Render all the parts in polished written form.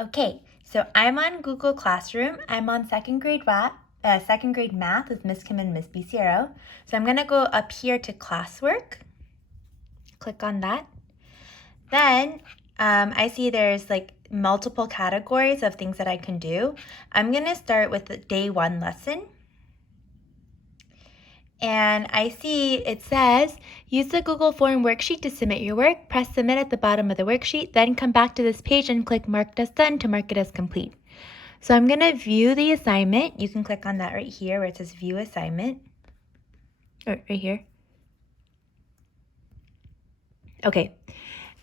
Okay, so I'm on Google Classroom. I'm on second grade math with Miss Kim and Miss Biciero. So I'm gonna go up here to classwork. Click on that. Then I see there's like multiple categories of things that I can do. I'm gonna start with the day 1 lesson. And I see it says, use the Google Form worksheet to submit your work. Press submit at the bottom of the worksheet, then come back to this page and click marked as done to mark it as complete. So I'm gonna view the assignment. You can click on that right here where it says view assignment. Right here. Okay,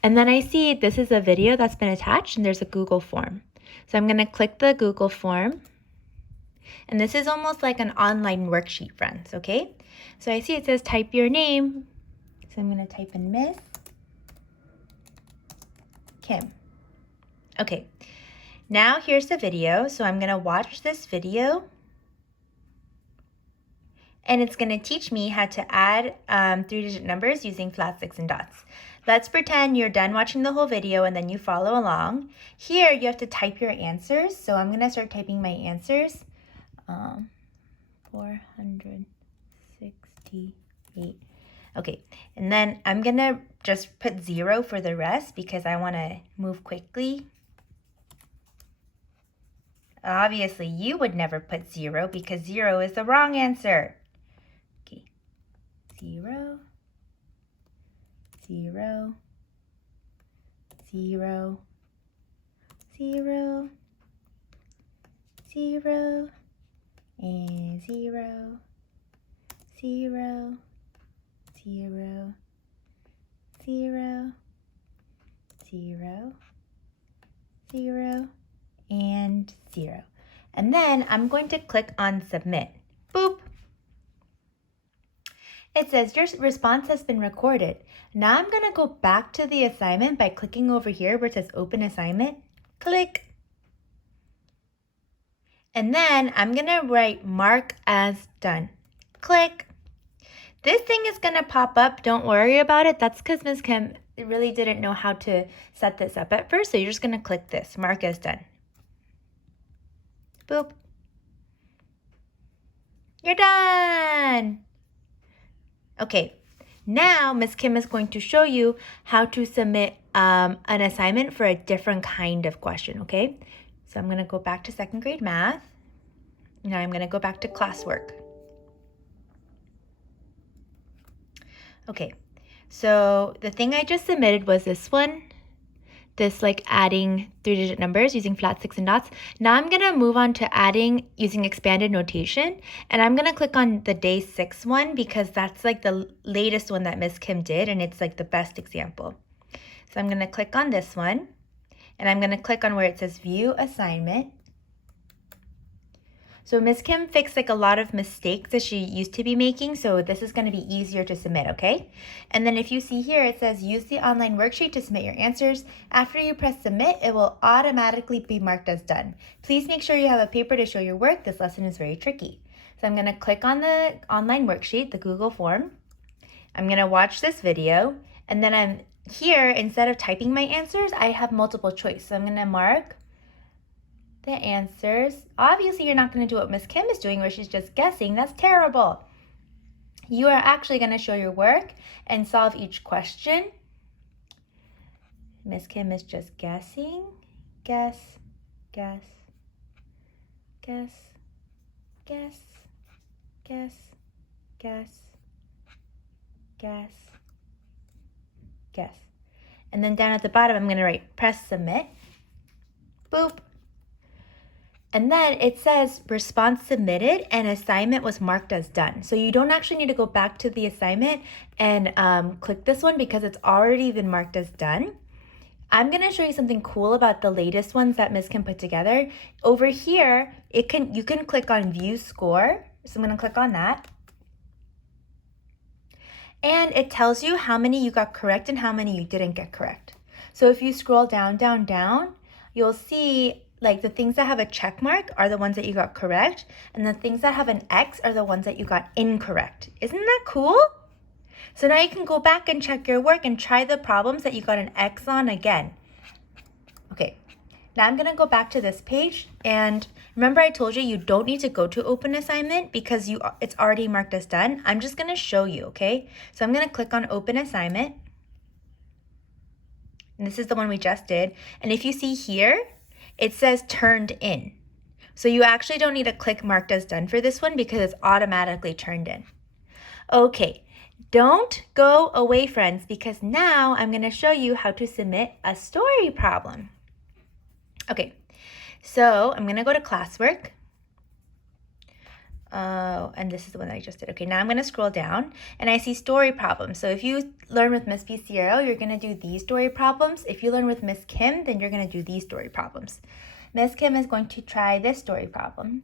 and then I see this is a video that's been attached and there's a Google form. So I'm gonna click the Google form. And this is almost like an online worksheet, friends, okay? So I see it says type your name. So I'm gonna type in Miss Kim. Okay, now here's the video. So I'm gonna watch this video and it's gonna teach me how to add 3-digit numbers using flat sticks and dots. Let's pretend you're done watching the whole video and then you follow along. Here you have to type your answers. So I'm gonna start typing my answers. 468. Okay, and then I'm gonna just put 0 for the rest because I wanna move quickly. Obviously, you would never put 0 because 0 is the wrong answer. Okay, 0, 0, 0, 0, 0, and 0, 0, 0, 0, 0, 0, and 0. And then I'm going to click on submit. Boop. It says your response has been recorded. Now I'm going to go back to the assignment by clicking over here where it says open assignment. Click. And then I'm going to write mark as done. Click. This thing is going to pop up. Don't worry about it. That's because Ms. Kim really didn't know how to set this up at first. So you're just going to click this, mark as done. Boop. You're done. Okay, now Ms. Kim is going to show you how to submit an assignment for a different kind of question, okay? So I'm going to go back to second grade math. Now I'm going to go back to classwork. Okay, so the thing I just submitted was this one. This like adding 3-digit numbers using flat sticks and dots. Now I'm gonna move on to adding using expanded notation, and I'm gonna click on the day 6 one because that's like the latest one that Ms. Kim did and it's like the best example. So I'm gonna click on this one and I'm gonna click on where it says view assignment. So Ms. Kim fixed like a lot of mistakes that she used to be making, so this is going to be easier to submit, okay? And then if you see here, it says use the online worksheet to submit your answers. After you press submit, it will automatically be marked as done. Please make sure you have a paper to show your work. This lesson is very tricky. So I'm going to click on the online worksheet, the Google form. I'm going to watch this video, and then I'm here, instead of typing my answers, I have multiple choice. So I'm going to mark the answers. Obviously, you're not going to do what Miss Kim is doing where she's just guessing. That's terrible. You are actually going to show your work and solve each question. Miss Kim is just guessing. Guess, guess, guess, guess, guess, guess, guess, guess. And then down at the bottom, I'm going to write press submit. Boop. And then it says response submitted and assignment was marked as done. So you don't actually need to go back to the assignment and click this one because it's already been marked as done. I'm going to show you something cool about the latest ones that Ms. Kim put together. Over here, you can click on view score. So I'm going to click on that. And it tells you how many you got correct and how many you didn't get correct. So if you scroll down, down, down, you'll see like the things that have a check mark are the ones that you got correct, and the things that have an X are the ones that you got incorrect. Isn't that cool? So now you can go back and check your work and try the problems that you got an X on again. Okay, Now I'm gonna go back to this page, and remember I told you don't need to go to open assignment because it's already marked as done. I'm just gonna show you, okay? So I'm gonna click on open assignment. And this is the one we just did. And if you see here, it says turned in. So you actually don't need to click marked as done for this one because it's automatically turned in. Okay, don't go away, friends, because now I'm gonna show you how to submit a story problem. Okay, so I'm gonna go to classwork. And this is the one that I just did. Okay, now I'm gonna scroll down and I see story problems. So if you learn with Miss Pieciero, you're gonna do these story problems. If you learn with Miss Kim, then you're gonna do these story problems. Miss Kim is going to try this story problem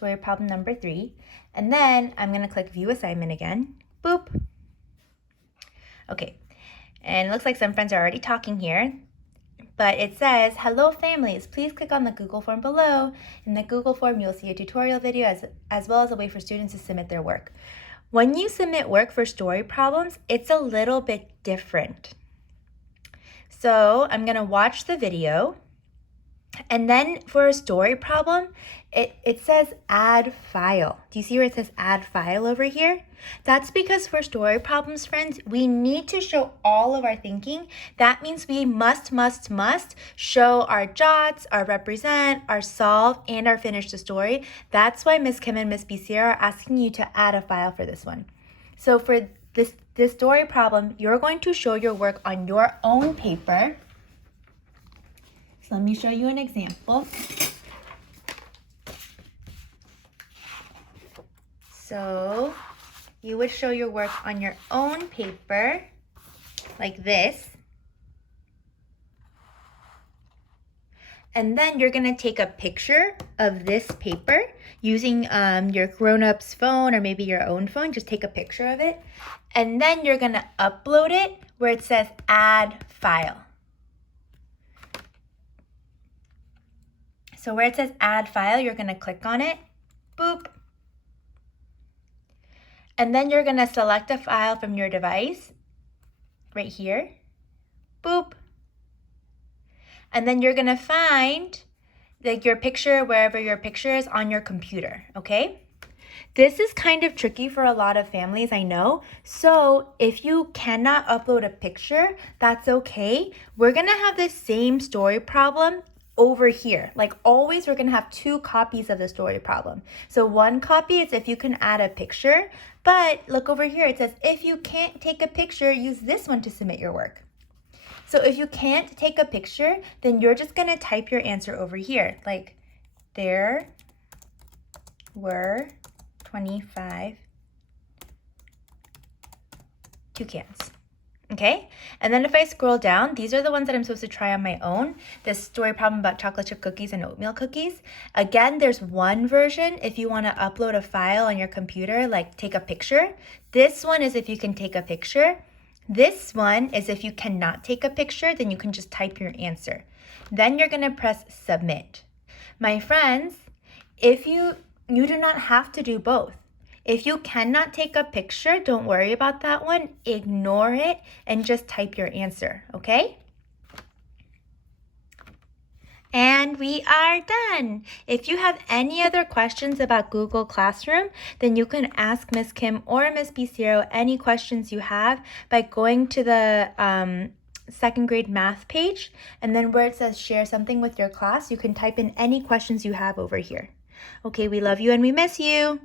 number 3. And then I'm gonna click view assignment again, boop. Okay, and it looks like some friends are already talking here. But it says, hello families, please click on the Google form below. In the Google form, you'll see a tutorial video as well as a way for students to submit their work. When you submit work for story problems, it's a little bit different. So I'm gonna watch the video. And then for a story problem, it says add file. Do you see where it says add file over here? That's because for story problems, friends, we need to show all of our thinking. That means we must show our jots, our represent, our solve, and our finish the story. That's why Miss Kim and Miss Pieciero are asking you to add a file for this one. So for this story problem, you're going to show your work on your own paper. So let me show you an example. So you would show your work on your own paper like this. And then you're gonna take a picture of this paper using your grown-up's phone or maybe your own phone. Just take a picture of it. And then you're gonna upload it where it says add file. So where it says add file, you're gonna click on it, boop. And then you're gonna select a file from your device, right here, boop. And then you're gonna find your picture wherever your picture is on your computer, okay? This is kind of tricky for a lot of families, I know. So if you cannot upload a picture, that's okay. We're gonna have the same story problem over here. Like always, we're gonna have 2 copies of the story problem. So one copy is if you can add a picture, but look over here, it says if you can't take a picture, use this one to submit your work. So if you can't take a picture, then you're just gonna type your answer over here. Like there were 25 toucans. Okay, and then if I scroll down, these are the ones that I'm supposed to try on my own. This story problem about chocolate chip cookies and oatmeal cookies. Again, there's one version if you want to upload a file on your computer, like take a picture. This one is if you can take a picture. This one is if you cannot take a picture, then you can just type your answer. Then you're going to press submit. My friends, if you do not have to do both. If you cannot take a picture, don't worry about that one. Ignore it and just type your answer, okay? And we are done. If you have any other questions about Google Classroom, then you can ask Miss Kim or Miss Pieciero any questions you have by going to the second grade math page. And then where it says share something with your class, you can type in any questions you have over here. Okay, we love you and we miss you.